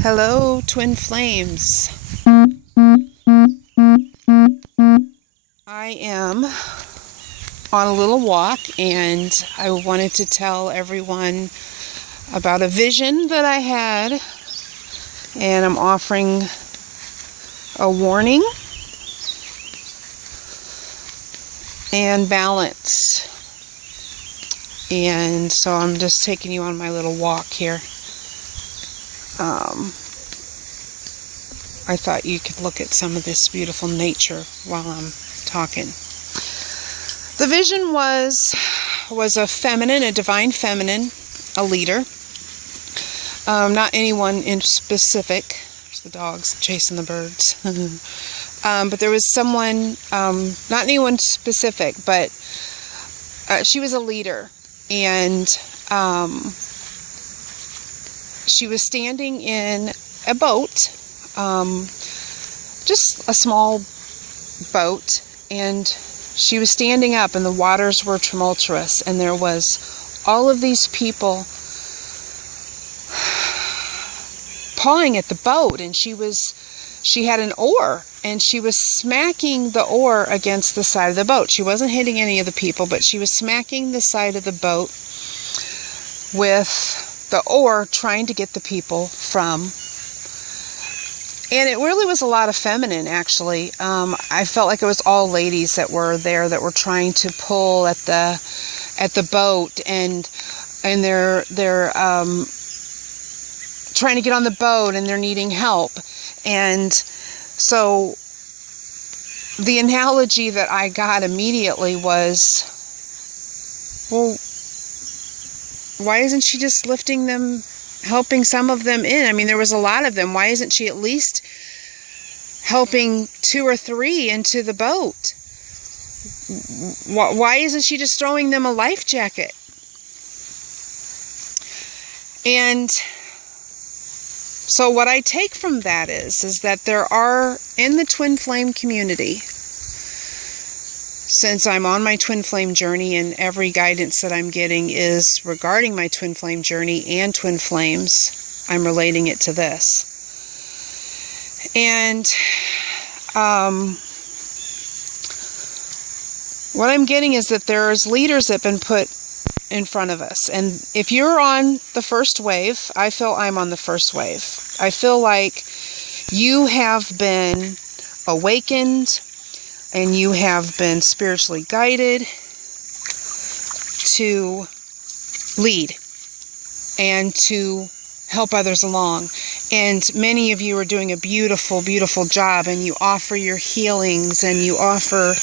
Hello, Twin Flames. I am on a little walk, and I wanted to tell everyone about a vision that I had, and I'm offering a warning and balance. And so I'm just taking you on my little walk here. I thought you could look at some of this beautiful nature while I'm talking. The vision was a feminine, a divine feminine, a leader. Not anyone in specific. There's the dogs chasing the birds. But there was someone, not anyone specific, but she was a leader. And she was standing in a boat, just a small boat, and she was standing up, and the waters were tumultuous, and there was all of these people pawing at the boat, and she had an oar, and she was smacking the oar against the side of the boat. She wasn't hitting any of the people, but she was smacking the side of the boat with the oar, trying to get the people from. And it really was a lot of feminine, actually. I felt like it was all ladies that were there that were trying to pull at the boat, and they're trying to get on the boat, and they're needing help. And so the analogy that I got immediately was, well, why isn't she just lifting them, helping some of them in? I mean, there was a lot of them. Why isn't she at least helping 2 or 3 into the boat? Why isn't she just throwing them a life jacket? And so what I take from that is that there are, in the twin flame community, since I'm on my twin flame journey, and every guidance that I'm getting is regarding my twin flame journey and twin flames, I'm relating it to this. And what I'm getting is that there's leaders that have been put in front of us. And if you're on the first wave, I feel I'm on the first wave. I feel like you have been awakened, and you have been spiritually guided to lead and to help others along. And many of you are doing a beautiful, beautiful job, and you offer your healings, and you offer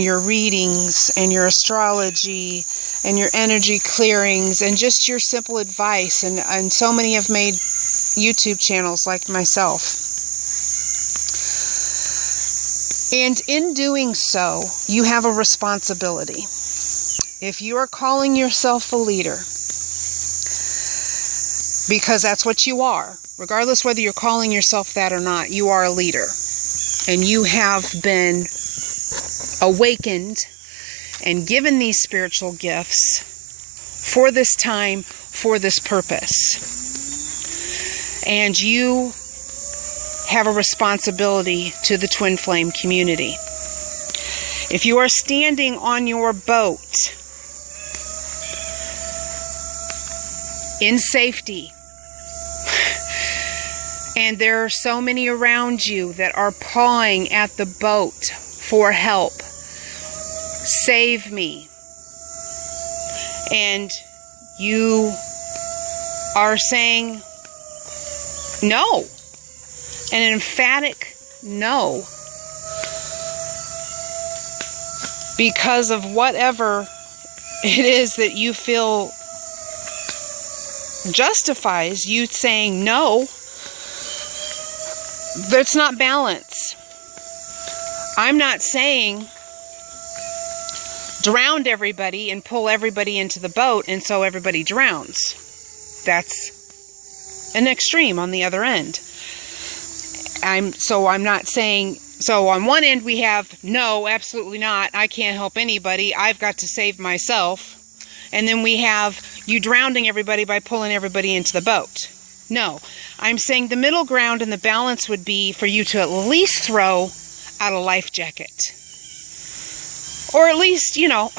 your readings and your astrology and your energy clearings and just your simple advice. And so many have made YouTube channels like myself. And in doing so, you have a responsibility. If you are calling yourself a leader, because that's what you are, regardless whether you're calling yourself that or not, you are a leader. And you have been awakened and given these spiritual gifts for this time, for this purpose. And you have a responsibility to the twin flame community. If you are standing on your boat in safety, and there are so many around you that are pawing at the boat for help, save me, and you are saying no, an emphatic no, because of whatever it is that you feel justifies you saying no, that's not balance. I'm not saying drown everybody and pull everybody into the boat and so everybody drowns. That's an extreme on the other end. I'm not saying, so on one end we have, no, absolutely not, I can't help anybody, I've got to save myself. And then we have you drowning everybody by pulling everybody into the boat. No, I'm saying the middle ground and the balance would be for you to at least throw out a life jacket. Or at least, you know,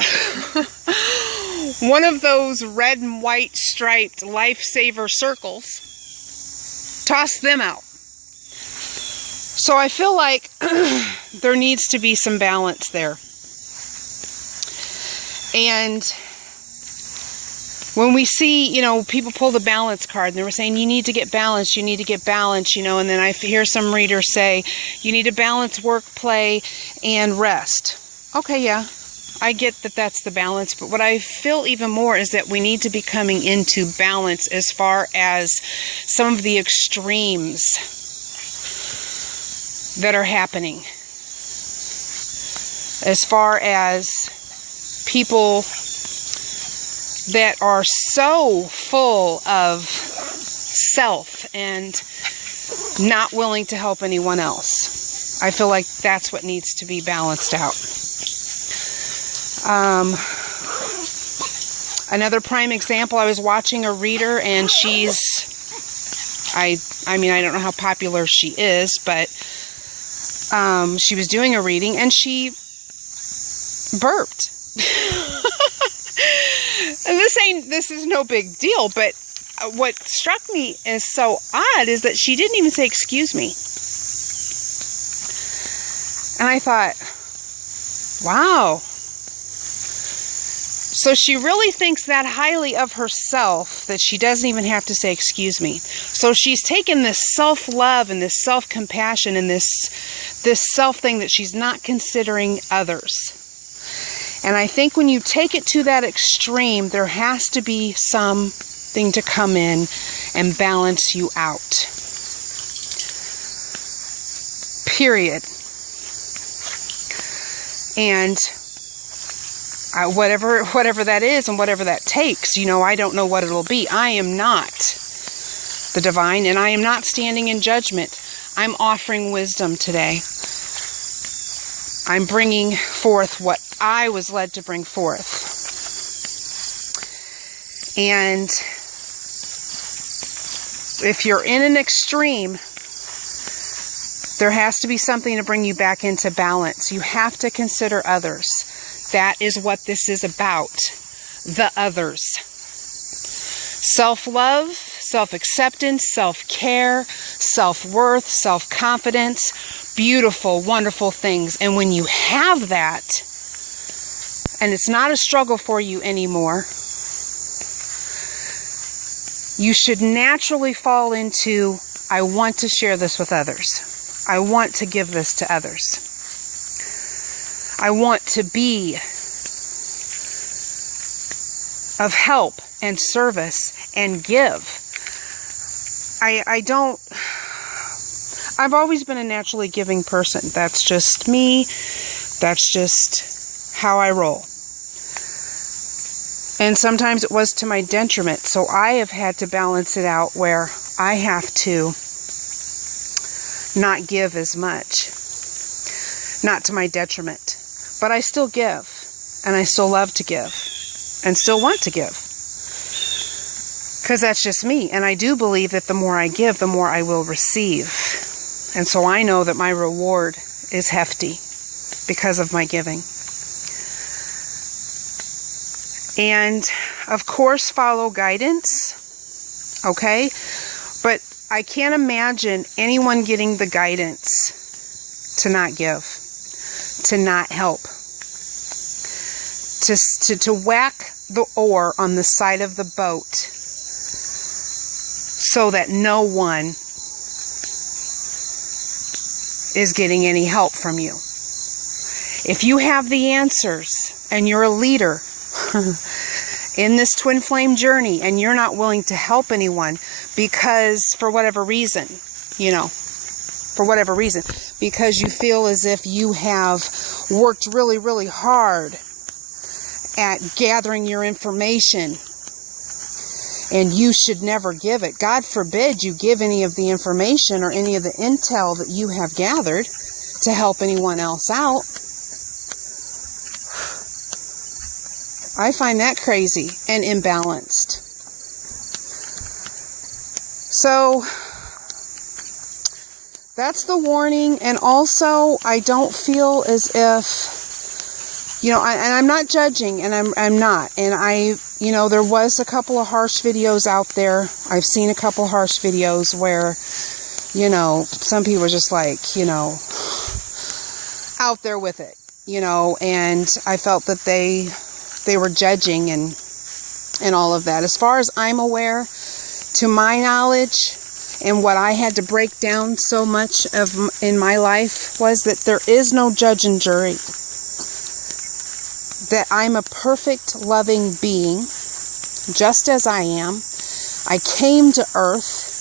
one of those red and white striped lifesaver circles. Toss them out. So I feel like there needs to be some balance there. And when we see, you know, people pull the balance card and they were saying, you need to get balanced, you need to get balanced, you know, and then I hear some readers say, you need to balance work, play, and rest. Okay, yeah, I get that that's the balance, but what I feel even more is that we need to be coming into balance as far as some of the extremes that are happening. As far as people that are so full of self and not willing to help anyone else. I feel like that's what needs to be balanced out. Another prime example, I was watching a reader, and I mean, I don't know how popular she is, but she was doing a reading and she burped. And this is no big deal, but what struck me as so odd is that she didn't even say, excuse me. And I thought, wow. So she really thinks that highly of herself that she doesn't even have to say, excuse me. So she's taken this self-love and this self-compassion and this self thing that she's not considering others. And I think when you take it to that extreme, there has to be something to come in and balance you out. Period. And whatever that is and whatever that takes, you know, I don't know what it'll be. I am not the divine, and I am not standing in judgment. I'm offering wisdom today. I'm bringing forth what I was led to bring forth. And if you're in an extreme, there has to be something to bring you back into balance. You have to consider others. That is what this is about. The others. Self-love, self-acceptance, self-care, self-worth, self-confidence. Beautiful, wonderful things. And when you have that, and it's not a struggle for you anymore, you should naturally fall into, I want to share this with others. I want to give this to others. I want to be of help and service and give. I've always been a naturally giving person. That's just me. That's just how I roll. And sometimes it was to my detriment. So I have had to balance it out where I have to not give as much. Not to my detriment. But I still give. And I still love to give. And still want to give. Because that's just me. And I do believe that the more I give, the more I will receive. And so I know that my reward is hefty because of my giving. And of course, follow guidance. Okay? But I can't imagine anyone getting the guidance to not give, to not help, to whack the oar on the side of the boat so that no one is getting any help from you. If you have the answers and you're a leader in this twin flame journey and you're not willing to help anyone because for whatever reason, you know, for whatever reason, because you feel as if you have worked really, really hard at gathering your information and you should never give it. God forbid you give any of the information or any of the intel that you have gathered to help anyone else out. I find that crazy and imbalanced. So that's the warning. And also, I don't feel as if, and I'm not judging, and I'm not. And there was a couple of harsh videos out there. I've seen a couple harsh videos where, some people are just like, out there with it, and I felt that they were judging and all of that. As far as I'm aware, to my knowledge, and what I had to break down so much of in my life was that there is no judge and jury. That I'm a perfect, loving being, just as I am. I came to Earth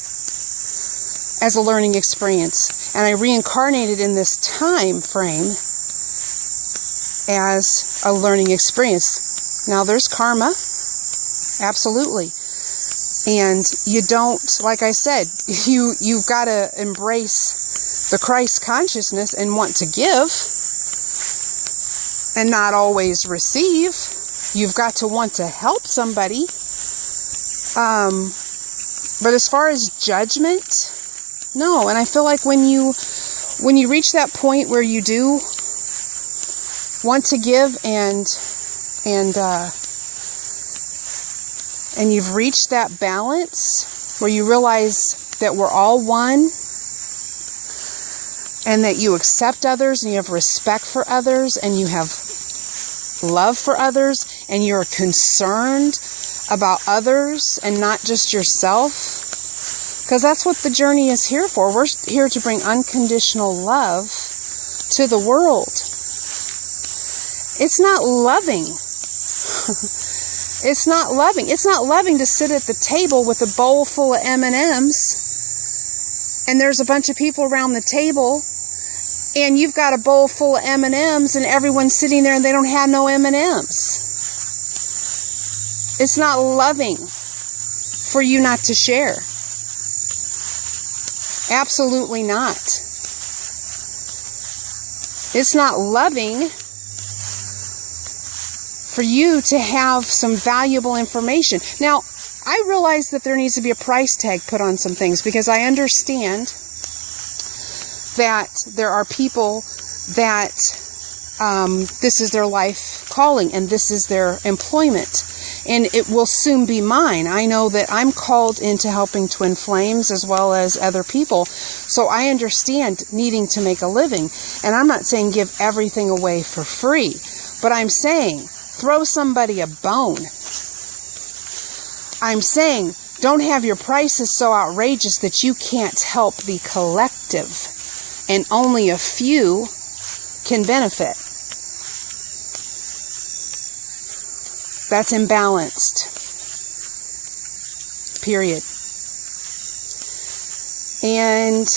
as a learning experience, and I reincarnated in this time frame as a learning experience. Now, there's karma, absolutely. And you don't, like I said, you've got to embrace the Christ consciousness and want to give and not always receive. You've got to want to help somebody. But as far as judgment, no. And I feel like when you reach that point where you do want to give and you've reached that balance where you realize that we're all one, and that you accept others, and you have respect for others, and you have love for others, and you're concerned about others and not just yourself. Because that's what the journey is here for. We're here to bring unconditional love to the world. It's not loving. It's not loving. It's not loving to sit at the table with a bowl full of M&Ms and there's a bunch of people around the table and you've got a bowl full of M&Ms and everyone's sitting there and they don't have no M&Ms. It's not loving for you not to share. Absolutely not. It's not loving for you to have some valuable information. Now, I realize that there needs to be a price tag put on some things because I understand that there are people that this is their life calling and this is their employment. And it will soon be mine. I know that I'm called into helping Twin Flames as well as other people. So I understand needing to make a living. And I'm not saying give everything away for free. But I'm saying throw somebody a bone. I'm saying don't have your prices so outrageous that you can't help the collective. And only a few can benefit. That's imbalanced. Period. And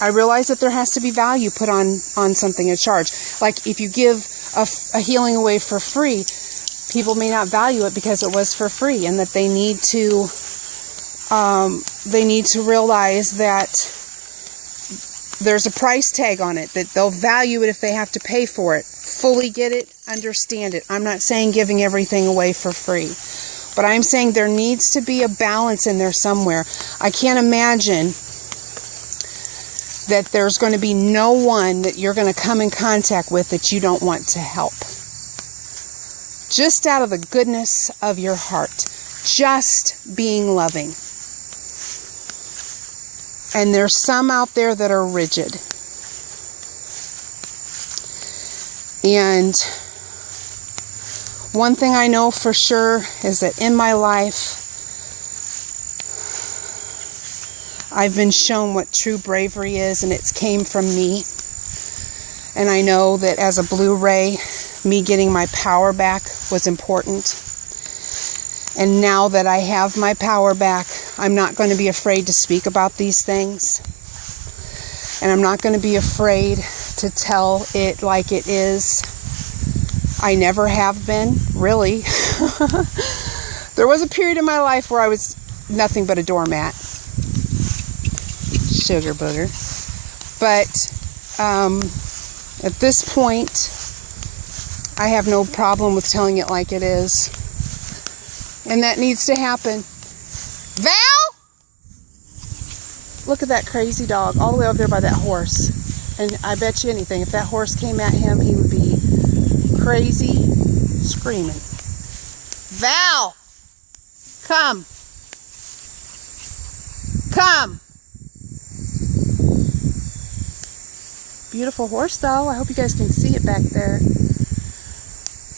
I realize that there has to be value put on something, a charge. Like if you give a healing away for free, people may not value it because it was for free, and that they need to realize that there's a price tag on it, that they'll value it if they have to pay for it. Fully get it, understand it. I'm not saying giving everything away for free, but I'm saying there needs to be a balance in there somewhere. I can't imagine that there's going to be no one that you're going to come in contact with that you don't want to help. Just out of the goodness of your heart. Just being loving. And there's some out there that are rigid. And one thing I know for sure is that in my life, I've been shown what true bravery is, and it's came from me. And I know that as a Blu-ray, me getting my power back was important. And now that I have my power back, I'm not going to be afraid to speak about these things. And I'm not going to be afraid to tell it like it is. I never have been, really. There was a period in my life where I was nothing but a doormat. Sugar booger. But at this point, I have no problem with telling it like it is. And that needs to happen. Val? Look at that crazy dog all the way over there by that horse. And I bet you anything, if that horse came at him, he would be crazy screaming. Val! Come! Come! Beautiful horse, though. I hope you guys can see it back there.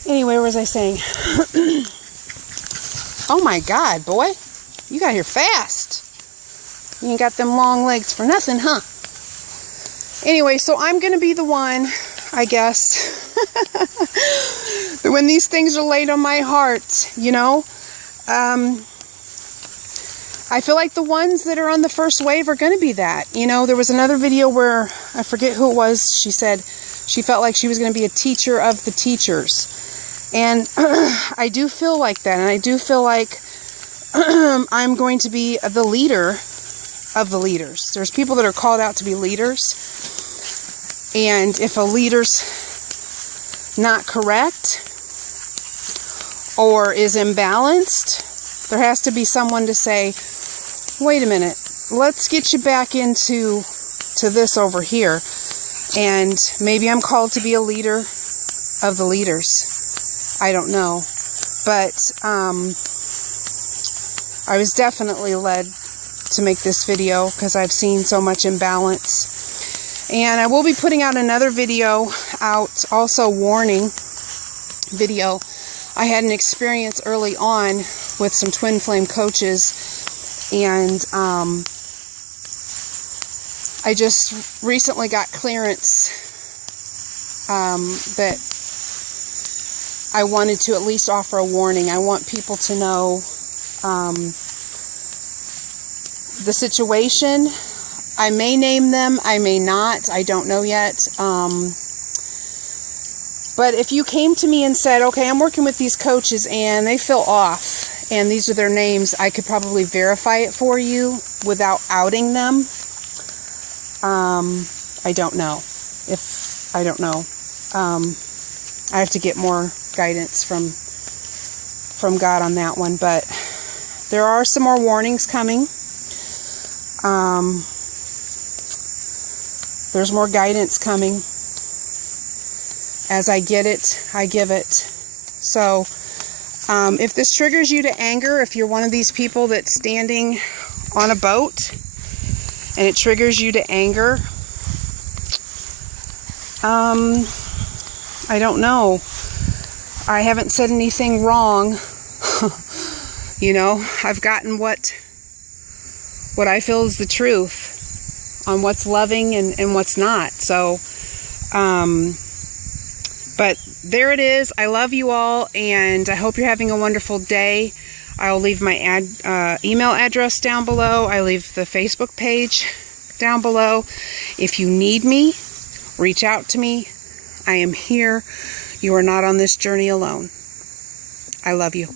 Anyway, what was I saying? Oh my God, boy. You got here fast. You ain't got them long legs for nothing, huh? Anyway, so I'm going to be the one, I guess, when these things are laid on my heart, you know. I feel like the ones that are on the first wave are going to be that. You know, there was another video where, I forget who it was, she said she felt like she was going to be a teacher of the teachers. And I do feel like that. And I do feel like I'm going to be the leader of the leaders. There's people that are called out to be leaders. And if a leader's not correct or is imbalanced, there has to be someone to say, wait a minute, let's get you back into this over here. And maybe I'm called to be a leader of the leaders. I don't know. But I was definitely led to make this video because I've seen so much imbalance. And I will be putting out another video out, also warning video. I had an experience early on with some twin flame coaches, and I just recently got clearance that I wanted to at least offer a warning. I want people to know the situation. I may name them, I may not, I don't know yet. But if you came to me and said, okay, I'm working with these coaches and they feel off, and these are their names, I could probably verify it for you without outing them. I don't know. I don't know. I have to get more guidance from God on that one, but there are some more warnings coming. There's more guidance coming. As I get it, I give it. So, if this triggers you to anger, if you're one of these people that's standing on a boat and it triggers you to anger, I don't know. I haven't said anything wrong. You know, I've gotten what I feel is the truth on what's loving and what's not. So, but there it is. I love you all, and I hope you're having a wonderful day. I'll leave my email address down below. I leave the Facebook page down below. If you need me, reach out to me. I am here. You are not on this journey alone. I love you.